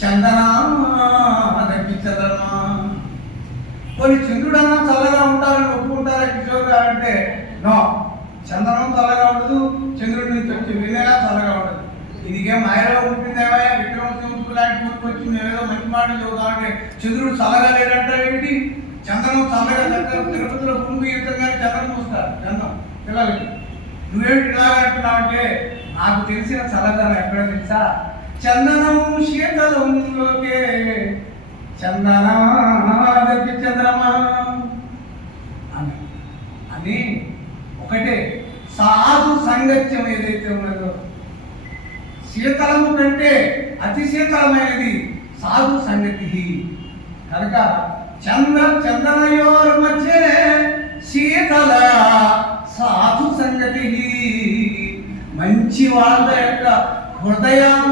చందనా చంద్రమా. కొన్ని చంద్రుడన్నా చల్లగా ఉంటారని ఒప్పుకుంటారా కిషోర్ గారు అంటే నో, చందనం చల్లగా ఉండదు, చంద్రుడి నుంచి వచ్చి వినేలా చల్లగా ఉండదు. ఇదికేం మాయలో ఉంటుందేమో విక్రమసింహుడు లాంటి ఊరికి వచ్చి మేమేదో మంచి మాటలు చెబుతామంటే చంద్రుడు చల్లగా లేదంటారు ఏమిటి? చందనం చల్లగా దగ్గర తిరుపతిలో పురుగు యుద్ధంగానే చందనం చూస్తారు చందనం పిల్లలకి. నువ్వేమిటి ఇలాగ అంటున్నావు అంటే నాకు తెలిసిన చల్లదనం ఎక్కడ తెలుసా? చందనం శీతలంలోకే చందనా చంద్రమా అని అని ఒకటే సాధు సంగత్యం ఏదైతే ఉన్నదో శీతలము కంటే అతి శీతలమైనది సాధు సంగతి కనుక చందనయోర్ మధ్య శీతల సాధు సంగతి. మంచి వాళ్ళ యొక్క హృదయం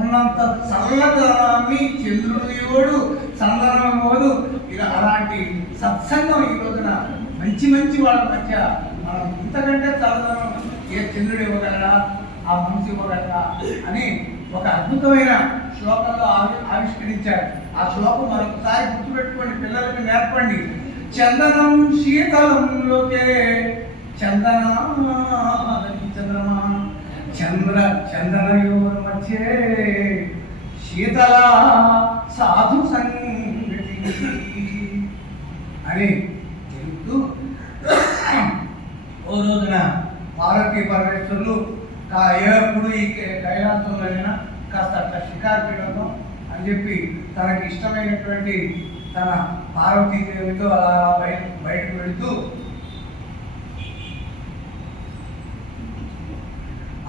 ఉన్నంత చల్లదనాన్ని చంద్రుడు ఇవ్వడు, చందనం ఇవ్వదు. ఇలా అలాంటి సత్సంగం ఈ రోజున మంచి మంచి వాళ్ళ మధ్య మనం ఇంతకంటే చల్లదనం ఏ చంద్రుడు ఇవ్వగలరా, ఆ మనసు ఇవ్వగలరా అని ఒక అద్భుతమైన శ్లోకంలో ఆవిష్కరించారు. ఆ శ్లోకం మరొకసారి గుర్తుపెట్టుకోండి, పిల్లలకు నేర్పండి. చందనం శీతలంలోకే చందనా చంద్రమా చంద్రయోర్ మధ్య శీతల సాధు సంగతి అని చెబుతూ ఓ రోజున పార్వతీ పరమేశ్వరులు ఎప్పుడు ఈ కైలాసంలోనైనా కాస్త అట్లా షికారు చేయడం అని చెప్పి తనకి ఇష్టమైనటువంటి తన పార్వతీదేవితో అలా బయటకు వెళుతూ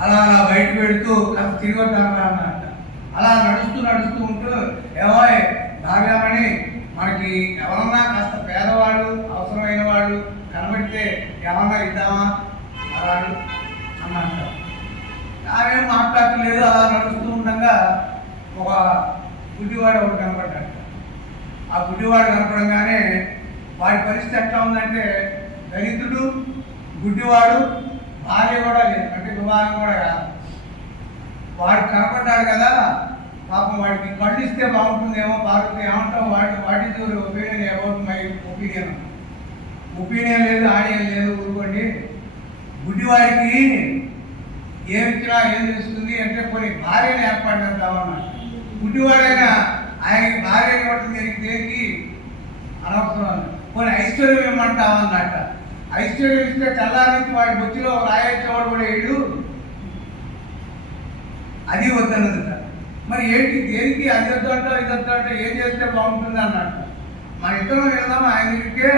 అలా బయటకు వెళుతూ కాస్త తిరిగొద్దామని అన్నట్ట. అలా నడుస్తూ ఉంటూ ఏమో భార్యామణి మనకి ఎవరన్నా కాస్త పేదవాళ్ళు అవసరమైన వాళ్ళు కనబడితే ఏమన్నా ఇద్దామా అలా అన్నట్ట. ఆమె మాట్లాడలేదు. అలా నడుస్తూ ఉండగా ఒక గుడ్డివాడు ఒకటి కనపడ్డాడు. ఆ గుడ్డివాడు కనపడంగానే వాడి పరిస్థితి ఎట్లా ఉందంటే దరిద్రుడు, గుడ్డివాడు, భార్య కూడా లేదు, అంటే వివాహం కూడా కాదు. వాడు కనపడ్డాడు కదా, పాపం వాడికి కళ్ళు ఇస్తే బాగుంటుందేమో. పార్వతి ఏమంటావు? What is your opinion about my opinion? Opinion లేదు, ఆడియన్ లేదు, ఊరుకోండి. గుడ్డివాడికి ఏమిచ్చినా ఏం చేస్తుంది అంటే కొన్ని భార్యను ఏర్పాటు చేద్దామన్నాడు. గుడ్డివాడైనా ఆయనకి భార్య ఇవ్వటం దేనికి అనవసరం. కొన్ని ఐశ్వర్యం ఇవ్వమంటామన్నట్ట. ఐశ్వర్యం ఇస్తే తెల్లారించి వాడి బొచ్చిలో రాయేసేవాడు కూడా వేయడు, అది వద్దన్నదట. మరి ఏంటి దేనికి అది వద్దు అంటావు ఇది వద్దు అంటే ఏం చేస్తే బాగుంటుంది అన్నట్టు. మన ఇద్దరం వెళ్దాం ఆయన దగ్గరికే.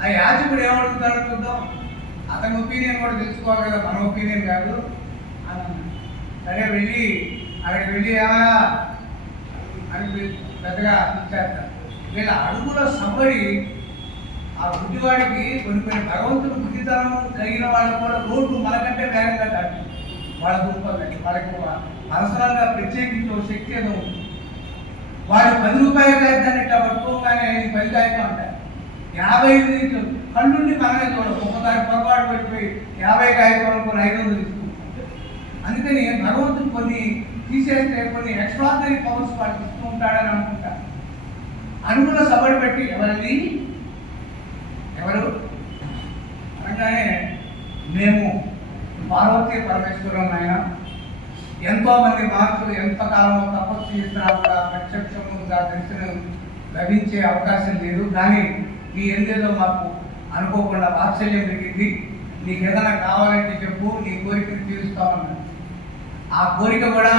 ఆ యాచకుడు ఏమడుగుతాడో చూద్దాం, అతని ఒపీనియన్ కూడా తెలుసుకోవాలి కదా, మన ఒపీనియన్ కాదు అని. సరే వెళ్ళి అక్కడికి వెళ్ళి ఏమయ్యా అని పెద్దగా ఇచ్చేస్తారు. వీళ్ళ అడుగుల సబ్బడి ఆ బుద్ధివాడికి కొన్ని భగవంతుడు బుద్ధితనం కలిగిన వాళ్ళకు కూడా రోడ్డు మనకంటే వేగంగా దాటి వాళ్ళ దూపాలి. వాళ్ళకి అవసరంగా ప్రత్యేకించి ఒక శక్తి ఏదో ఉంటుంది. వాడు 10 రూపాయల కాగితాన్ని ఇట్లా పట్టుకోగానే 10 కాగితం అంటారు. 50 కళ్ళుండి మనమే చూడదు. ఒక్కసారి పొరపాటు పడిపోయి 50 కాగితం అనుకుని 500 తీసుకుంటాం. అందుకని భగవంతుడు కొన్ని తీసేస్తే కొన్ని ఎక్స్ట్రాడనరీ పవర్స్ వాళ్ళకి ఇస్తూ ఉంటాడని అనుకుంటారు. అనుకున్న సబడి పెట్టి ఎవరు అనగానే మేము పార్వతీ పరమేశ్వరం ఆయన ఎంతోమంది మహర్షులు ఎంతకాలమో తపస్సు చేసినా కూడా ప్రత్యక్షంగా దర్శనం లభించే అవకాశం లేదు. కానీ నీ ఎందేదో మాకు అనుకోకుండా వాత్సల్యం పెరిగింది, నీకు ఏదైనా కావాలంటే చెప్పు, నీ కోరికను తీరుస్తామన్నాడు. ఆ కోరిక కూడా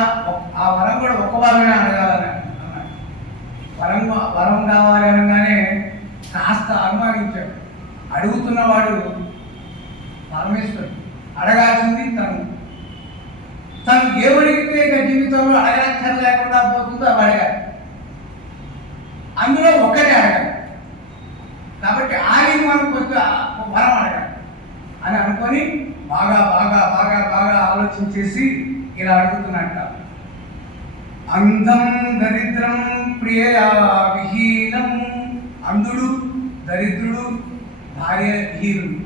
ఆ వరం కూడా ఒక్క వారమే అడగాలని అన్నాడు. వరం కావాలి అనగానే కాస్త అనుమానించాడు. అడుగుతున్నవాడు పరమేశ్వరుడు, అడగాల్సింది తను ఏమడిగితే ఇక జీవితంలో అడగలక్షణ లేకుండా పోతుందో అవి అడగాలి. అందులో ఒక్కటే అడగాలి. కాబట్టి ఆయన మనకు వరం అడగాలి అని అనుకొని బాగా బాగా బాగా బాగా ఆలోచించేసి ఇలా అడుగుతున్నట్ట. అందం దరిద్రం ప్రియా విహీనం. అంధుడు, దరిద్రుడు, భార్య హీరుడు.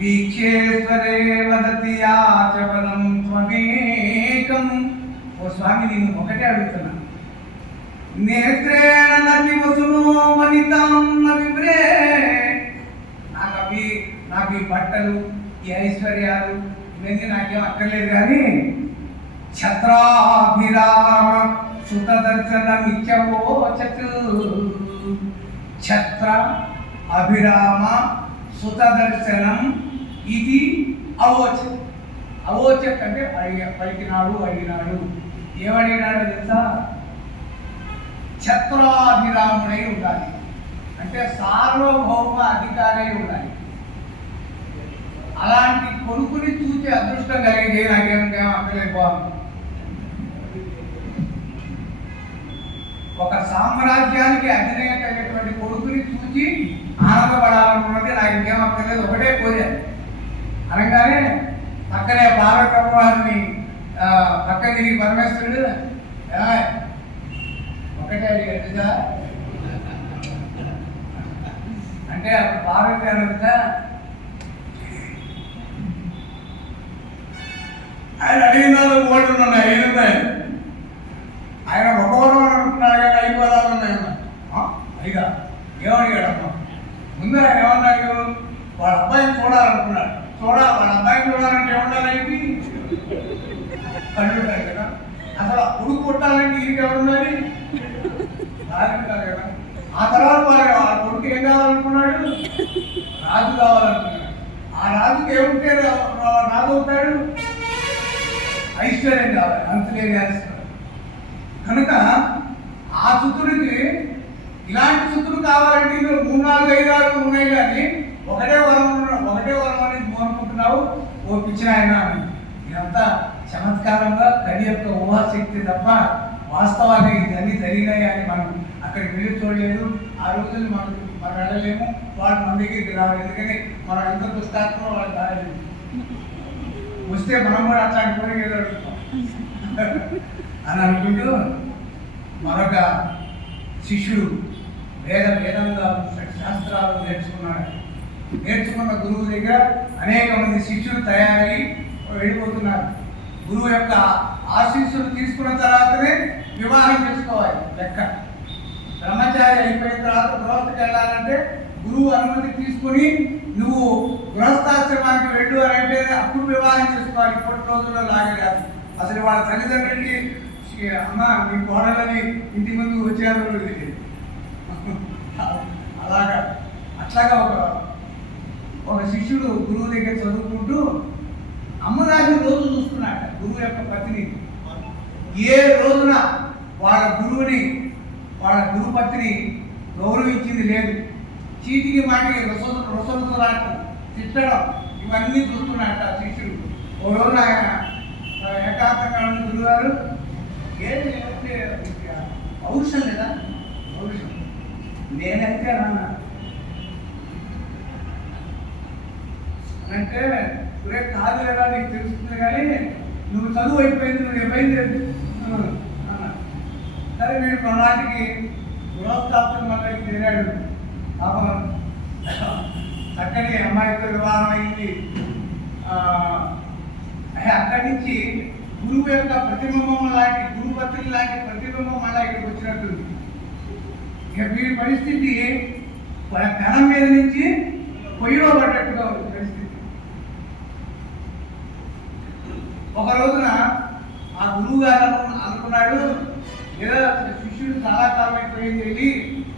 వీక్షేశ్వరే వదతి ఆచవనం త్వమేకం. ఓ స్వామి, నేను ఒకటే అడుగుతున్నా, నేత్రేణ నటి వసును వనితాం వివ్రే. నాకు ఈ బట్టలు, ఈ ఐశ్వర్యాలు ఇవన్నీ నాకేం అక్కర్లేదు, కానీ ఛత్రాభిరామ సుత దర్శనమిచ్చవోచత్. ఛత్ర అభిరామ సుత దర్శనం ఇది అవోచత్. అవోచత్ అంటే పలికినాడు, అడిగినాడు. ఏమడిగినాడు తెలుసా? ఛత్రాభిరాముడై ఉండాలి, అంటే సార్వభౌమ అధికారై ఉండాలి. అలాంటి కొడుకుని చూసే అదృష్టం కలిగితే నాకేమో అక్కర్లేదు బాగుంది. ఒక సామ్రాజ్యానికి అధినేత అయినటువంటి కొడుకుని చూసి ఆనందపడాలనుకున్నది నాకు ఇంకేం అక్కర్లేదు, ఒకటే కోరాను. అనగానే పక్కనే బాలకర్వాన్ని పక్క తిరిగి పరమేశ్వరుడు ఒకటే అడిగా అంటే అప్పుడు పార్వతి అన్నదా ఆయన అడిగిన ఓట్లు ఉన్నాయి, 5 ఉన్నాయి. ఆయన ఒకవరం అనుకుంటున్నాడు కానీ 5 పదాలు ఉన్నాయన్న. అయిగా ఏమడిగాడమ్మా? ముందు ఆయన ఏమన్నాడు? వాళ్ళ అబ్బాయిని చూడాలనుకున్నాడు. వాళ్ళ అబ్బాయిని చూడాలంటే ఏముండాలండి? కళ్ళు ఉండాలి కదా. అసలు కొడుకు పుట్టాలంటే ఈయనకి ఎవరున్నది? రాజుంటారు కదా. ఆ తర్వాత వాళ్ళ కొడుకు ఏం కావాలనుకున్నాడు? రాజు కావాలనుకున్నాడు. ఆ రాజుకి ఏముంటే రాజు అవుతాడు? ఐశ్వర్యం కావాలి, అంతులేని ఐశ్వర్యం. కనుక ఆ సుతుడికి ఇలాంటి సుతుడు కావాలంటే 3, 4, 5, 6 ఉన్నాయి, కానీ ఒకటే వరం అని అనుకుంటున్నావు ఓ పిచ్చిన ఆయన. ఇదంతా చమత్కారంగా కవి యొక్క ఊహాశక్తి తప్ప వాస్తవాన్ని ఇవన్నీ జరిగినాయి అని మనం అక్కడికి వెళ్ళి చూడలేదు. ఆ రోజులు మనం వెళ్ళలేము, వాళ్ళు మన దగ్గరికి రావాలి. ఎందుకంటే మనం ఎంత పుస్తకాత్మో వాళ్ళు రాలేదు. వస్తే మనం కూడా అట్లాంటి కోరిక అడుగుతాం అని అనుకుంటూ మరొక శిష్యుడు వేదంగా శాస్త్రాలు నేర్చుకున్నాడు. నేర్చుకున్న గురువు దగ్గర అనేక మంది శిష్యులు తయారై వెళ్ళిపోతున్నారు. గురువు యొక్క ఆశీస్సులు తీసుకున్న తర్వాతనే వివాహం చేసుకోవాలి లెక్క. బ్రహ్మచారి అయిపోయిన తర్వాత గృహస్థకి వెళ్ళాలంటే గురువు అనుమతి తీసుకుని నువ్వు గృహస్థాశ్రమానికి వెళ్ళు అని అంటే అప్పుడు వివాహం చేసుకోవాలి. ఇప్పటి రోజుల్లో లాగే కాదు. అసలు వాళ్ళ తల్లిదండ్రులకి అమ్మ మీ కోడలని ఇంటి ముందు వచ్చారు అట్లాగా ఒక శిష్యుడు గురువు దగ్గర చదువుకుంటూ అమ్మరాజు రోజు చూస్తున్నాడు గురువు యొక్క పత్ని. ఏ రోజున వాళ్ళ గురువుని వాళ్ళ గురుపత్ని గౌరవించింది లేదు. చీటికి మాటికి రొసలాటం, తిట్టడం ఇవన్నీ చూస్తున్నట్ట శిష్యుడు. ఓ రోజు ఆయన ఏకాంతంగా ఉన్న గురువుగారు ఏది పౌరుషం లేదా? పౌరుషం నేనైతే అన్నా అంటే రే కాదు లేదా నీకు తెలుస్తుంది, కానీ నువ్వు చదువు అయిపోయింది, నువ్వు ఏమైంది అన్నా. సరే వీడు కొన్నాటికి గృహస్థాపన మనకి చేరాడు. పాపం చక్కని అమ్మాయితో వివాహం అయింది. అక్కడి నుంచి గురువు యొక్క ప్రతిబింబం లాంటి, గురుపత్రి లాంటి ప్రతిబింబం మళ్ళీ ఇక్కడికి వచ్చినట్టుంది. ఇక వీడి పరిస్థితి కణం మీద నుంచి పొయ్యిలో పడ్డట్టుగా ఉంది పరిస్థితి. ఒక రోజున ఆ గురువు గారు అనుకున్నాడు, ఏదో శిష్యుడు చాలా కాలం అయిపోయింది,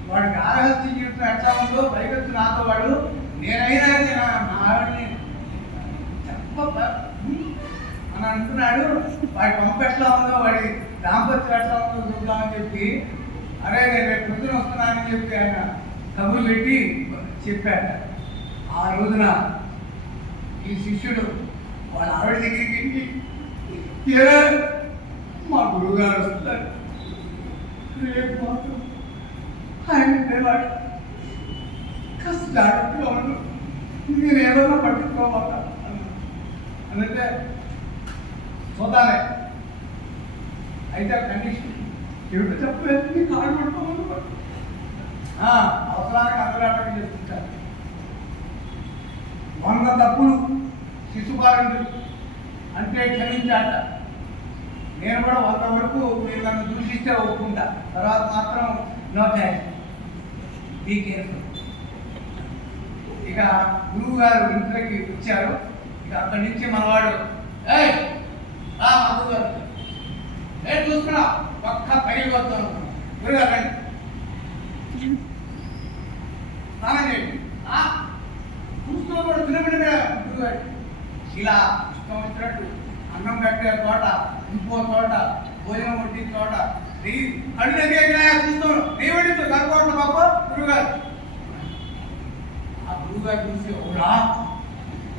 వాడికి ఆరహస్య జీవితం ఎట్లా ఉందో పైకొచ్చి నాతో వాడు నేనైనా నా ఆవిడని అని అంటున్నాడు. వాడి పంప ఎట్లా ఉందో, వాడి దాంపత్యం ఎట్లా ఉందో చూద్దామని చెప్పి, అరే నేను రేపు పొద్దున వస్తున్నానని చెప్పి ఆయన కబురు పెట్టి చెప్పాడు. ఆ రోజున ఈ శిష్యుడు వాళ్ళ ఆవిడ దగ్గరికి మా గురువు గారు వస్తారు, రేపు మాత్రం ఆయన వాడు కాస్త జాగ్రత్తగా ఉండు, నేను ఏదైనా పట్టుకోవాలా అంటే చూడాలి. అయితే కండిషన్ ఏమిటో చెప్పలేదు, నీ కాళ్ళు పట్టుకోవాలి, అవసరానికి అందరాటం చేస్తుంటారు. 100 తప్పులు శిశుపాలుడు అంటే క్షమించాట. నేను కూడా కొంతవరకు మీరు నన్ను దూషిస్తే ఒప్పుకుంటా, తర్వాత మాత్రం నో థ్యాంక్స్, బీ కేర్ఫుల్. ఇక గురువు గారు ఇంట్లోకి వచ్చారు. ఇక అక్కడి నుంచి మనవాడు మధు గారు చూస్తున్నా పక్క పైకి వస్తాను, గురుగారు రండి స్నానం చేయండి, చూస్తూ కూడా తినబడిన గురుగారు ఇలా ఇష్టం వచ్చినట్టు అన్నం కట్టే చోట, ఇంకో చోట, భోజనం వడ్డీ చోట కళ్ళు చూస్తాను దేవుడి కనుకోవట్ల పాప గురుగారు. ఆ గురుగారు చూసి అవునా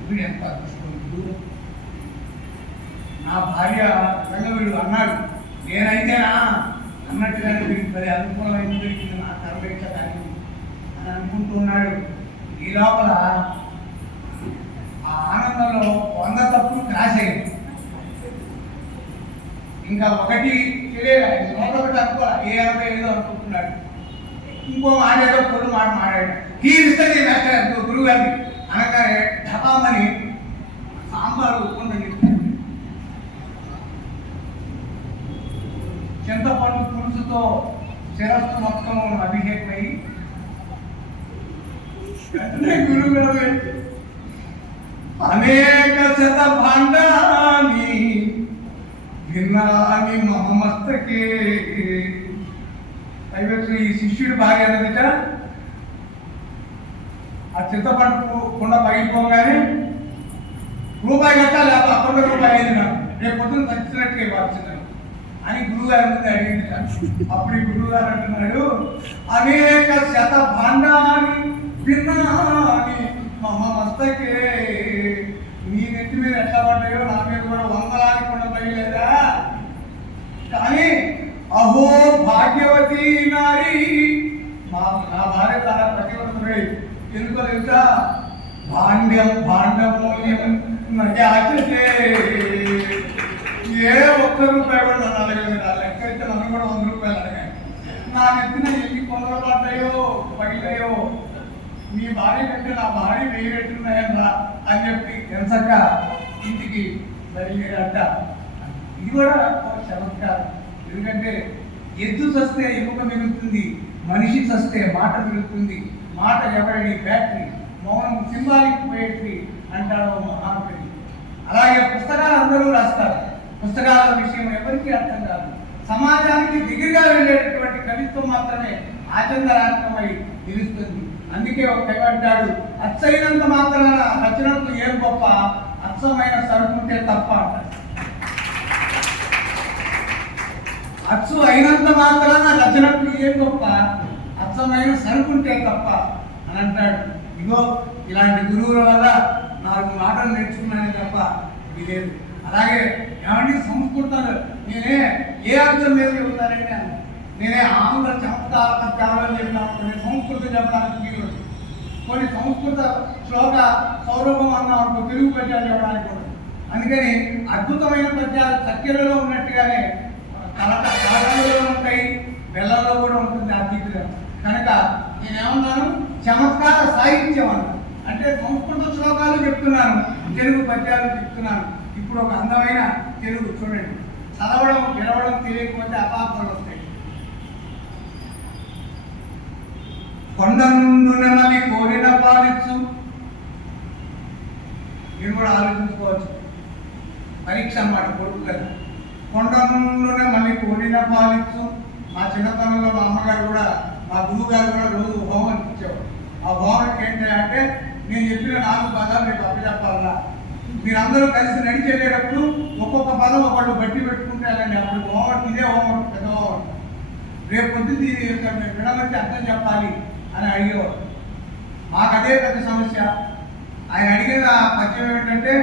వీడు ఎంత అదృష్టవంతుడు, నా భార్య నిజంగా వీడు అన్నాడు, నేనైతేనా అన్నట్టుగానే వీడికి మరి అనుకూలమైన వీడికి నా కర్మేక్ష కానీ అని అనుకుంటున్నాడు. ఈ లోపల ఆ ఆనందంలో 100 తప్పులు క్రాష్ అయ్యింది. ఇంకా ఒకటి తెలియదు, ఒకటి అనుకోవాలి, ఏ 65 అనుకుంటున్నాడు. ఇంకో మాట్లాడో పొలు మాట్లాడాడు. ఈ ఇస్తుంది గురువు గారిని అనగానే ఢపామని సాంబారు ఉందని చింతపండు పులుసుతో శిరస్సు మొత్తం అభిషేకమై గురువు గారు అనేక శత భాండాని భిన్నాని మహమస్తకే. అయిపోయి ఈ శిష్యుడి భార్య అన్నదిట ఆ చింతపండు కుండ పగిలిపోగానే రూపాయి కట్టాలి, ఆ 100 రూపాయలు అయింది నాకు, రేపు పొద్దున తగ్గినట్టుగా ఇవ్వాల్సిందని అని గురువు గారి ముందు అడిగింది. అప్పుడు ఈ గురువు గారు అంటున్నాడు, అనేక శత భాండాని భిన్నాని మహమస్తకే. నీ నెత్తి మీద ఎట్లా పడ్డాయో నా మీద కూడా 100 కొండ పగిలేదా, కానీ అహో భాగ్యవతి నారి, నా భార్య చాలా ప్రతివంతుడై. ఎందుకో తెలుసా, భాండమూల్యం నయాచతే. ఏ 1 రూపాయి కూడా నన్ను అడగలేదు, నా లెక్క అయితే నన్ను కూడా 100 రూపాయలు అడగాలి. నా నెత్తిన ఎన్ని కొండలు పడ్డాయో పగిలాయో, మీ భార్య కంటే నా భార్య 1000 పెట్టున్నాయనరా అని చెప్పి ఎంచక్క ఇంటికి బయలుదేరట. ఇది కూడా ఒక చమత్కారం. ఎందుకంటే ఎద్దు చస్తే ఎముక మిగులుతుంది, మనిషి చస్తే మాట మిగులుతుంది. మాట ఎవరిని బ్యాటరీ, మౌనం సింబాలిక్ పోయేట్రీ అంటాడు మహాకవి. అలాగే పుస్తకాలు అందరూ రాస్తారు, పుస్తకాల విషయం ఎవరికీ అర్థం కాదు. సమాజానికి దిగుగా వెళ్ళేటటువంటి కవిత్వం మాత్రమే ఆచందరాత్మకమై నిలుస్తుంది. అందుకే ఒక కవి అంటాడు, అచ్చైనంత మాత్రాన రచనకు ఏం గొప్ప, అచ్చమైన సరుకుంటే తప్ప అంటాడు. అచ్చు అయినంత మాత్రాన రచనకు ఏం గొప్ప, అచ్చమైన సరుకుంటే తప్ప అని అంటాడు. ఇగో ఇలాంటి గురువుల వల్ల 4 మాటలు నేర్చుకున్నానే తప్ప ఇది లేదు. అలాగే ఏమంటే సంస్కృతాలు నేనే ఏ అర్థం మీద చెబుతానంటే అన్న, నేనే ఆంధ్ర చమత్కార పద్యాలను చెప్పినాను, కొన్ని సంస్కృతం చెప్పడానికి వీలు, కొన్ని సంస్కృత శ్లోక సౌరభం అన్నాం తెలుగు పద్యాలు చెప్పడానికి కూడా. అందుకని అద్భుతమైన పద్యాలు చక్కెరలో ఉన్నట్టుగానే కళలో ఉంటాయి, బెల్లలో కూడా ఉంటుంది అద్భుతంగా. కనుక నేనేమన్నాను, చమత్కార సాహిత్యం అన్న, అంటే సంస్కృత శ్లోకాలు చెప్తున్నాను, తెలుగు పద్యాలు చెప్తున్నాను. ఇప్పుడు ఒక అందమైన తెలుగు చూడండి, చదవడం వినవడం తెలియకపోతే అపార్థాలు వస్తాయి. కొండ నుండు నెమలి కోరిన పాలిచ్చు, మీరు కూడా ఆలోచించుకోవచ్చు, పరీక్ష అన్నమాట కొడుకు కదా. కొండ నుండునే మళ్ళీ కోరిన పాలిచ్చు. మా చిన్నతనంలో మా అమ్మగారు కూడా, మా గురువు గారు కూడా రోజు హోంవర్క్ ఇచ్చేవారు. ఆ హోంవర్క్ ఏంటి అంటే, నేను చెప్పిన 4 పదాలు రేపు అప్పచెప్పాలన్నా, మీరందరూ కలిసి నడిచేటప్పుడు ఒక్కొక్క పదం ఒకళ్ళు బట్టి పెట్టుకుంటే అలాంటి అప్పుడు హోంవర్క్, ఇదే హోంవర్క్, పెద్ద హోంవర్క్. రేపు పొద్దున్న విడమర్చి అర్థం చెప్పాలి అని అడిగేవారు. మాకు అదే పెద్ద సమస్య. ఆయన అడిగిన పద్యం ఏమిటంటే,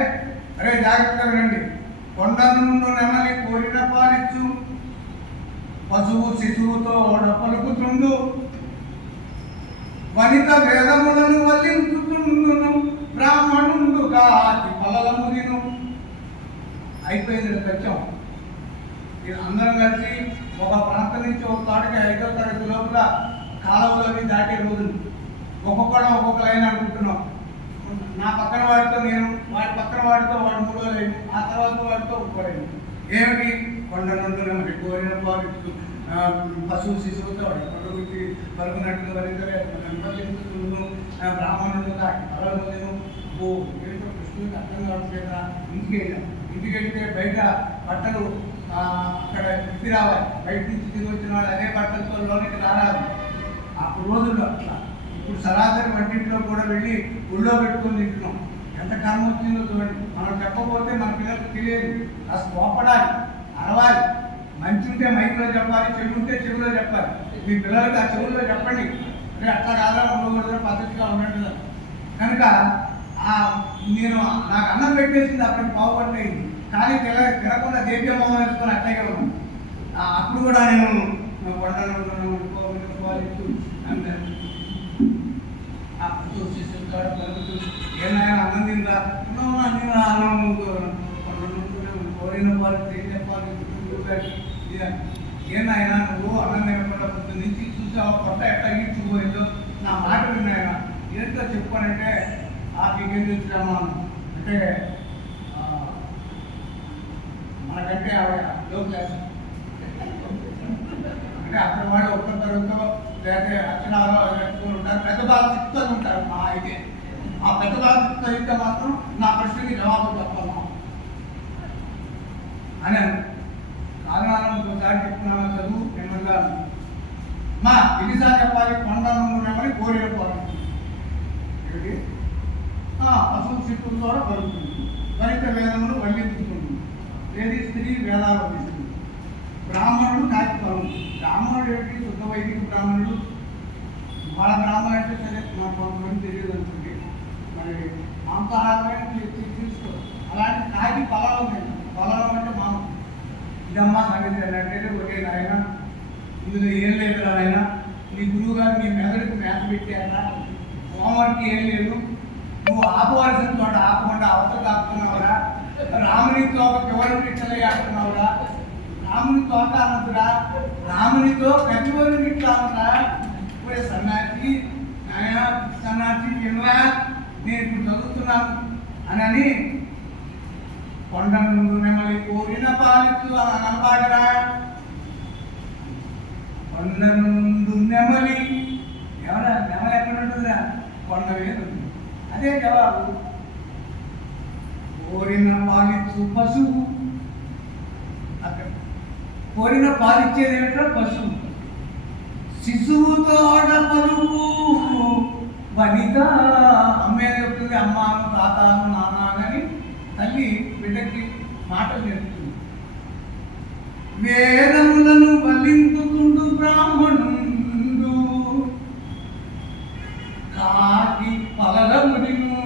అరే జాగ్రత్తగా వినండి, కొండ నుండి నెమలి కోరిన పాలిచ్చు, పశువు శిశువుతో పలుకుతుండు, వనిత వేదములను వల్లించుతుండును, బ్రాహ్మణుండు కాచి పలలముదిను. అయిపోయింది పద్యం. అందరం కలిసి ఒక ప్రాంతం నుంచి ఒక తాడికి 5వ తరగతి లోపల కాలువలోని దాటే రోజులు, ఒక్కొక్కడం ఒక్కొక్క లైన్ అనుకుంటున్నాం. నా పక్కన వాడితో నేను, వాడి పక్కన వాడితో వాడు 3వ లైన్, ఆ తర్వాత వాడితో 1వ లైన్. ఏమిటి కొండ నుండి నెమలి కోరిన పాలిస్తూ పశువు శిశువుతో కొండ గురించి పలుకున్నట్టుగా వరించలేను బ్రాహ్మణుడు పలవలేను ఓ ఏంటో కృష్ణుడికి అర్థం కావట్లేదా ఇంటికి వెళ్ళాం. ఇంటికి వెళ్తే బయట బట్టలు అక్కడ ఇప్పి రావాలి. బయట నుంచి తిరిగి వచ్చిన వాళ్ళు అదే బట్టలతో లోనికి రారాదు. అప్పుడు రోజుల్లో అట్లా. ఇప్పుడు సరాసరి వంటింట్లో కూడా వెళ్ళి గుళ్ళో పెట్టుకొని తింటున్నాం. ఎంత కర్మ వచ్చిందో చూడండి. మనం చెప్పకపోతే మన పిల్లలకు తెలియదు. అసలు కోపడాలి, అరవాలి. మంచి ఉంటే మైకులో చెప్పాలి, చెడు ఉంటే చెవులో చెప్పాలి. మీ పిల్లలకి ఆ చెవుల్లో చెప్పండి. అంటే అట్లా కాదా ఉండకూడదు, పద్ధతిగా ఉన్నట్టు. కనుక నేను నాకు అన్నం పెట్టేసింది అప్పటికి పావుపట్టయింది. కానీ తినకుండా దేవ్యమోహం వేసుకొని అట్లాగే ఉన్నాను. అప్పుడు కూడా నేను ఏమైనా అన్నం తిందా అన్నం కోరిన వాళ్ళు చెప్పాలి. ఏనాయనా నువ్వు అన్నం తినకుండా పొద్దు నుంచి చూసావు పొట్ట ఎట్లా ఈడ్చుకుపోయిందో నా మాట విన్నాయన ఏంటో చెప్పుకోనంటే మీకేం తెలుసుకున్నాము అంటే మనకంటే ఆవిడ లో క్లాస్ అంటే అక్కడ వాళ్ళు ఒక్క తరగతితో లేకపోతే అక్షరాలు పెట్టుకుని ఉంటారు. పెద్ద బాగా చెప్తూ ఉంటారు. మా అయితే ఆ పెద్ద బాగా చదివితే మాత్రం నా ప్రశ్నకి జవాబు చెప్పాము అని కారణాలను ఒకసారి చెప్తున్నాను. చదువు ఏమన్నా మా ఎన్నిసార్లు చెప్పాలి? కొండనుమని కోరిన పోరాడు పశువు శిల్పుల ద్వారా పలుకుతుంది. వరిత వేదములు వల్లించుతుంది. ఏది స్త్రీ వేదాలు వల్లిస్తుంది. బ్రాహ్మణుడు కాకి పలుకుతుంది. బ్రాహ్మణుడు ఏంటి? శుద్ధ వైదిక బ్రాహ్మణుడు. వాళ్ళ బ్రాహ్మణుడు అంటే సరే మా కొంతమంది తెలియదు అనుకుంటే మరి మాంసాహారమైన తీసుకోరు. అలాంటి కాకి పొలాలు పొలాలు అంటే మాంసం. ఇదమ్మా సంగతి అంటే ఒకే నాయన ఇందులో ఏం లేదు నాయన. నీ గురువు గారు నీ మెదడుకు మేత పెట్టారా? హోంవర్క్ ఏం లేదు. నువ్వు ఆపవలసిన చోట ఆపకుండా అవతల ఆపుతున్నావురా. రాముని తోక చివరికి ఇట్లే ఆడుతున్నావురా. రాముని తోక అన్నదురా. రామునితో ప్రతివరికి ఇట్లా ఉందా? ఇప్పుడే సన్నాసి నాయన సన్నాసి ఎన్నరా నేను ఇప్పుడు చదువుతున్నాను అని కొండ నుండి నెమలి కోరిన పాలిస్తూ అనబాడరా. కొండ నుండి నెమలి ఎవరా? నెమలి ఎక్కడ ఉంటుందిరా? కొండ మీద ఉంటుంది. అదే జవాబు. కోరిన పాలిచ్చు పశువు. అక్కడ కోరిన పాలిచ్చేది ఏమిటో పశువు. శిశువుతో పలుకు వనిత. అమ్మే చెప్తుంది అమ్మాను తాతాను నాన్న అని తల్లి బిడ్డకి మాటలు నేర్పుతుంది. వేదములను వల్లించుతుండు బ్రాహ్మణుడు కాకి పలలముడిను.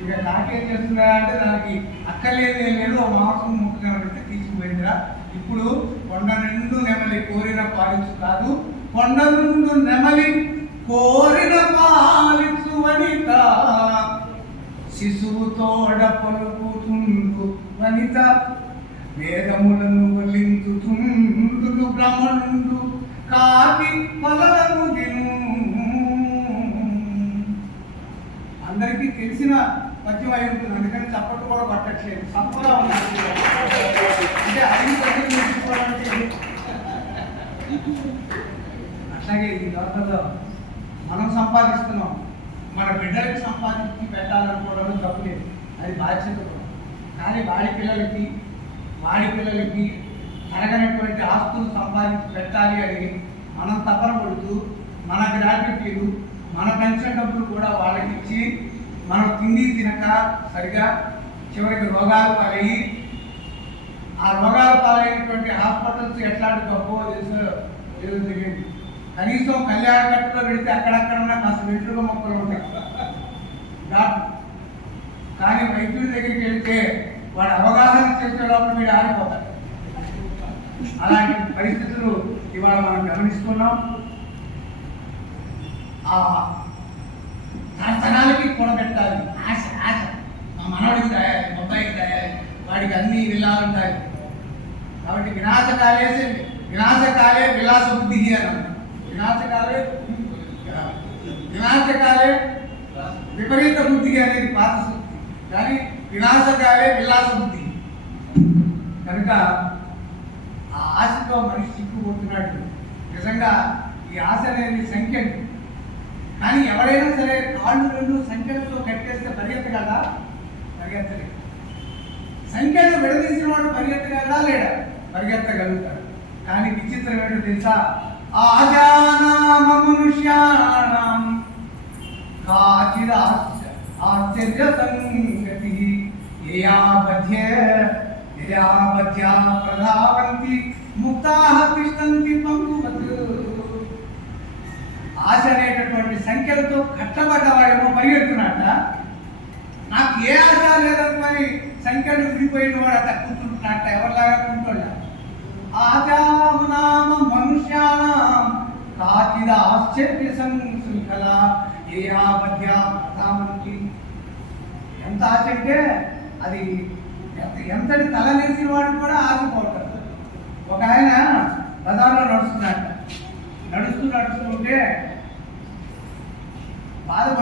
ఇక కాకేం చేస్తుందా అంటే దానికి అక్కర్లేదే లేదు. మాంసం ముక్క కనబడితే తీసుకుపోయిందిరా. ఇప్పుడు కొండ నిండు నెమలి కోరిన పాలించు కాదు, కొండ నిండు నెమలి కోరిన పాలించు వనిత. శిశువుతోడ పలుకుతుండు వనిత. వేదములను వల్లించుతుండు బ్రాహ్మణుడు కాకి పలలముడిను. అందరికీ తెలిసిన పద్యం అయి ఉంటుంది. అందుకని చప్పట్లు కూడా పట్టట్లేదు. సంపద ఉంది అంటే ఐదు పద్యం నేర్చుకోవాలంటే అట్లాగే ఈ లోకంలో మనం సంపాదిస్తున్నాం. మన బిడ్డలకి సంపాదించి పెట్టాలనుకోవడం తప్పులేదు. అది బాధ్యత. కానీ వాడి పిల్లలకి తరగనటువంటి ఆస్తులు సంపాదించి పెట్టాలి అని మనం తపన పడుతూ మన గ్రాట్యుటీలు మన పెన్షన్ డబ్బులు కూడా వాళ్ళకి ఇచ్చి మనం తిండి తినక సరిగా చివరికి రోగాలు పాలయ్యి ఆ రోగాలు పాలైనటువంటి హాస్పిటల్స్ ఎట్లాంటి గొప్ప తెలిసింది. కనీసం కళ్యాణ కట్టులో పెడితే అక్కడక్కడన్నా కాస్త వెంట్రుక మొక్కలు ఉంటాయి డాక్టర్. కానీ వైద్యుడి దగ్గరికి వెళ్తే వాడు అవగాహన చేసే లోపల మీరు ఆడిపోతారు. అలాంటి పరిస్థితులు ఇవాళ మనం గమనిస్తున్నాం. తరాలకి కూడబెట్టాలి ఆశ. మా మనవాడికి దాయాలి, అబ్బాయికి దాయాలి, వాడికి అన్ని విలాలుంటాయి. కాబట్టి వినాశకాలే విలాస బుద్ధి అన్నారు. వినాశకాలే విపరీత బుద్ధి అనేది పాత శక్తి. కానీ వినాశకాలే విలాస బుద్ధి. కనుక ఆ ఆశతో మనిషి చిక్కుపోతున్నాడు. నిజంగా ఈ ఆశ అనేది సంఖ్యలు. కానీ ఎవరైనా సరే కాళ్ళు రెండు సంఖ్యలతో కట్టేస్తే పరిగెత్తగలరా? పరిగెత్తలేదు. సంఖ్యలు విడదీసిన వాడు పరిగెత్తగలరా? లేడా? పరిగెత్తగలుగుతాడు. కానీ విచిత్రం ఏంటో తెలుసా? ఆజానామ మనుష్యాణం కాచిద ఆశ్చర్య సంగతి యయా బధ్యా ప్రధావంతి ముక్తాః తిష్టంతి పంగువత్. ఆశ అనేటటువంటి సంఖ్యలతో కట్టబడ్డవాడేమో పరిగెడుతున్నట్ట. నాకు ఏ ఆశ లేదనుకొని సంఖ్యలు విడిపోయిన వాడు అట్లా కూర్చుంటున్నట్ట. ఎవరిలాగా కూర్చోండి. ఆజానామ మనుష్యాణం కాచిద ఆశ్చర్య శృంఖల యయా బధ్యా ప్రధావంతి. ఎంత ఆశ అంటే అది ఎంతటి తల నేసిన వాడు కూడా ఆశపోతాడు. ఒక ఆయన బజార్లో నడుస్తున్నట్ట. నడుస్తూ ఉంటే బాధ